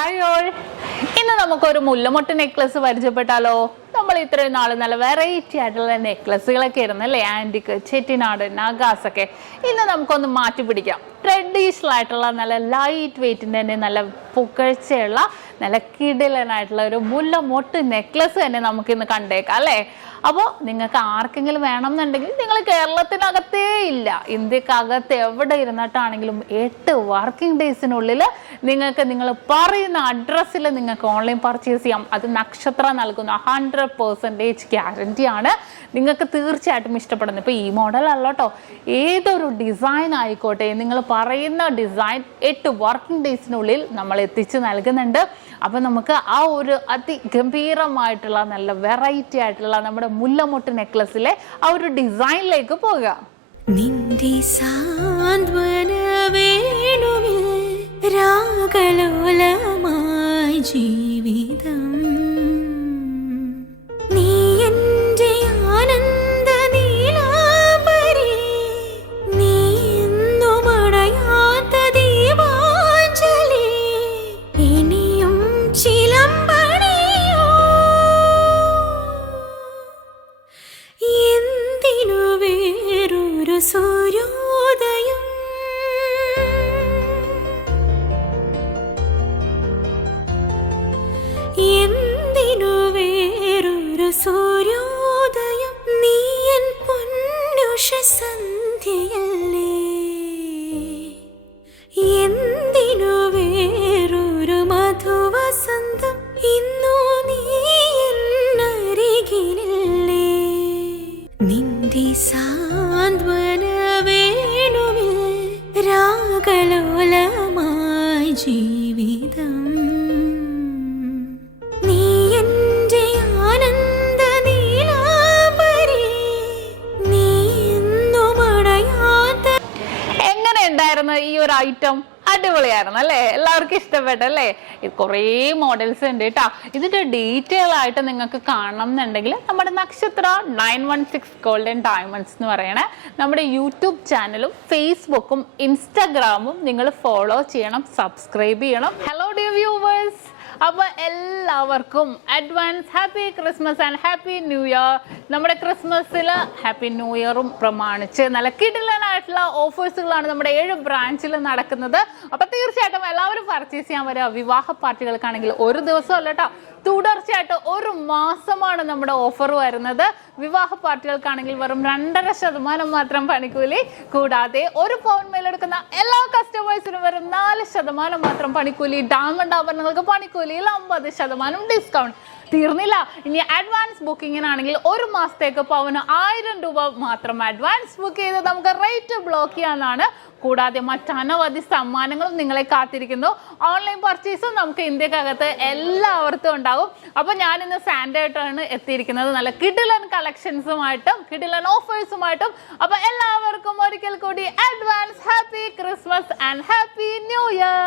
Hi all, ഇന്ന് നമുക്കൊരു മുല്ലമൊട്ട് necklace പരിചയപ്പെട്ടാലോ. നമ്മൾ ഇത്രയും നാൾ നല്ല വെറൈറ്റി ആയിട്ടുള്ള നെക്ലസുകളൊക്കെ ആയിരുന്നു അല്ലേ, ആൻറ്റിക്ക്, ചെട്ടിനാട്, നഗാസ് ഒക്കെ. ഇന്ന് നമുക്കൊന്ന് മാറ്റി പിടിക്കാം. ട്രഡീഷണൽ ആയിട്ടുള്ള നല്ല ലൈറ്റ് വെയിറ്റിൻ്റെ തന്നെ നല്ല പുകഴ്ചയുള്ള നല്ല കിടിലനായിട്ടുള്ള ഒരു മുല്ലമൊട്ട് നെക്ലസ് തന്നെ നമുക്കിന്ന് കണ്ടേക്കാം അല്ലേ. അപ്പോൾ നിങ്ങൾക്ക് ആർക്കെങ്കിലും വേണമെന്നുണ്ടെങ്കിൽ നിങ്ങൾ കേരളത്തിനകത്തേ ഇല്ല, ഇന്ത്യക്കകത്ത് എവിടെ ഇരുന്നിട്ടാണെങ്കിലും 8 വർക്കിംഗ് ഡേയ്സിനുള്ളിൽ നിങ്ങൾക്ക് നിങ്ങൾ പറയുന്ന അഡ്രസ്സിൽ നിങ്ങൾക്ക് ഓൺലൈൻ പർച്ചേസ് ചെയ്യാം. അത് നക്ഷത്ര നൽകുന്ന 100% ഗ്യാരണ്ടി ആണ്. നിങ്ങൾക്ക് തീർച്ചയായിട്ടും ഇഷ്ടപ്പെടുന്നു. ഇപ്പോൾ ഈ മോഡൽ അല്ല കേട്ടോ, ഏതൊരു ഡിസൈൻ ആയിക്കോട്ടെ, നിങ്ങൾ പറയുന്ന ഡിസൈൻ 8 വർക്കിംഗ് ഡേയ്സിനുള്ളിൽ നമ്മൾ എത്തിച്ച് നൽകുന്നുണ്ട്. അപ്പം നമുക്ക് ആ ഒരു അതിഗംഭീരമായിട്ടുള്ള നല്ല വെറൈറ്റി ആയിട്ടുള്ള നമ്മുടെ മുല്ലമൊട്ട് നെക്ലസിലെ ആ ഒരു ഡിസൈനിലേക്ക് പോകാം. നിന്റെ സാന്ത്വന വേണുവിൽ രാഗലോലമായി ജീവിതം, നീ എൻ്റെ ആനന്ദ നീലാംബരി, നീ എന്നും അണയാത്ത ദീപാഞ്ജലി, ഇനിയും ചിലമ്പണിയോ എന്തിനു വേറൊരു സൂര്യോദയം, എന്തിനു വേറൊരു സൂര്യോദയം, നീ എൻ പൊന്നുഷ സന്ധ്യയല്ലേ, എന്തിനു വേറൊരു മധുവസന്തം, ഇന്നു നീ എന്നരികിലില്ലേ, നിന്റെ സാന്ത്വന വേണുവിൽ രാഗലോലമായി ജീവിതം, നീ എൻ്റെ ആനന്ദ നീലാംബരി, നീ എന്നും അണയാത്ത. എങ്ങനെ ഉണ്ടായിരുന്നു ഈ ഒരു ഐറ്റം? അടിപൊളിയായിരുന്നു അല്ലേ, എല്ലാവർക്കും ഇഷ്ടപ്പെട്ടല്ലേ. കുറേ മോഡൽസ് ഉണ്ട് കേട്ടോ. ഇതിന്റെ ഡീറ്റെയിൽ ആയിട്ട് നിങ്ങൾക്ക് കാണണം എന്നുണ്ടെങ്കിൽ നമ്മുടെ നക്ഷത്ര 916 ഗോൾഡൻ ഡയമണ്ട്സ് എന്ന് പറയണേ നമ്മുടെ യൂട്യൂബ് ചാനലും ഫേസ്ബുക്കും ഇൻസ്റ്റാഗ്രാമും നിങ്ങൾ ഫോളോ ചെയ്യണം, സബ്സ്ക്രൈബ് ചെയ്യണം. ഹലോ ഡിയർ വ്യൂവേഴ്സ്, അപ്പോൾ എല്ലാവർക്കും advance happy Christmas and happy new year. നമ്മുടെ ക്രിസ്മസിൽ ഹാപ്പി ന്യൂ ഇയറും പ്രമാണിച്ച് നല്ല കിടിലനായിട്ടുള്ള ഓഫേഴ്സുകളാണ് നമ്മുടെ 7 ബ്രാഞ്ചിൽ നടക്കുന്നത്. അപ്പോൾ തീർച്ചയായിട്ടും എല്ലാവരും പർച്ചേസ് ചെയ്യാൻ വരിക. വിവാഹ പാർട്ടികൾക്കാണെങ്കിൽ ഒരു ദിവസം അല്ല കേട്ടോ, തുടർച്ചയായിട്ട് 1 മാസമാണ് നമ്മുടെ ഓഫർ വരുന്നത്. വിവാഹ പാർട്ടികൾക്കാണെങ്കിൽ വെറും 2.5% മാത്രം പണിക്കൂലി, കൂടാതെ 1 പൗണ്ട് മേലെടുക്കുന്ന എല്ലാ കസ്റ്റമേഴ്സിനും വെറും 4% മാത്രം പണിക്കൂലി. ഡയമണ്ട് ആഭരണങ്ങൾക്ക് പണിക്കൂലിയിൽ 50% ഡിസ്കൗണ്ട്. തീർന്നില്ല, ഇനി അഡ്വാൻസ് ബുക്കിങ്ങിനാണെങ്കിൽ 1 മാസത്തേക്ക് പവന് 1000 രൂപ മാത്രം അഡ്വാൻസ് ബുക്ക് ചെയ്ത് നമുക്ക് റേറ്റ് ബ്ലോക്ക് ചെയ്യാനാണ്. കൂടാതെ മറ്റനവധി സമ്മാനങ്ങളും നിങ്ങളെ കാത്തിരിക്കുന്നു. ഓൺലൈൻ പർച്ചേസും നമുക്ക് ഇന്ത്യക്കകത്ത് എല്ലാവർക്കും ഉണ്ടാകും. അപ്പോൾ ഞാനിന്ന് സാൻഡേ ആയിട്ടാണ് എത്തിയിരിക്കുന്നത്, നല്ല കിടിലൻ കളക്ഷൻസുമായിട്ടും കിടിലൻ ഓഫേഴ്സുമായിട്ടും. അപ്പോൾ എല്ലാവർക്കും ഒരിക്കൽ കൂടി advance happy Christmas and happy new year.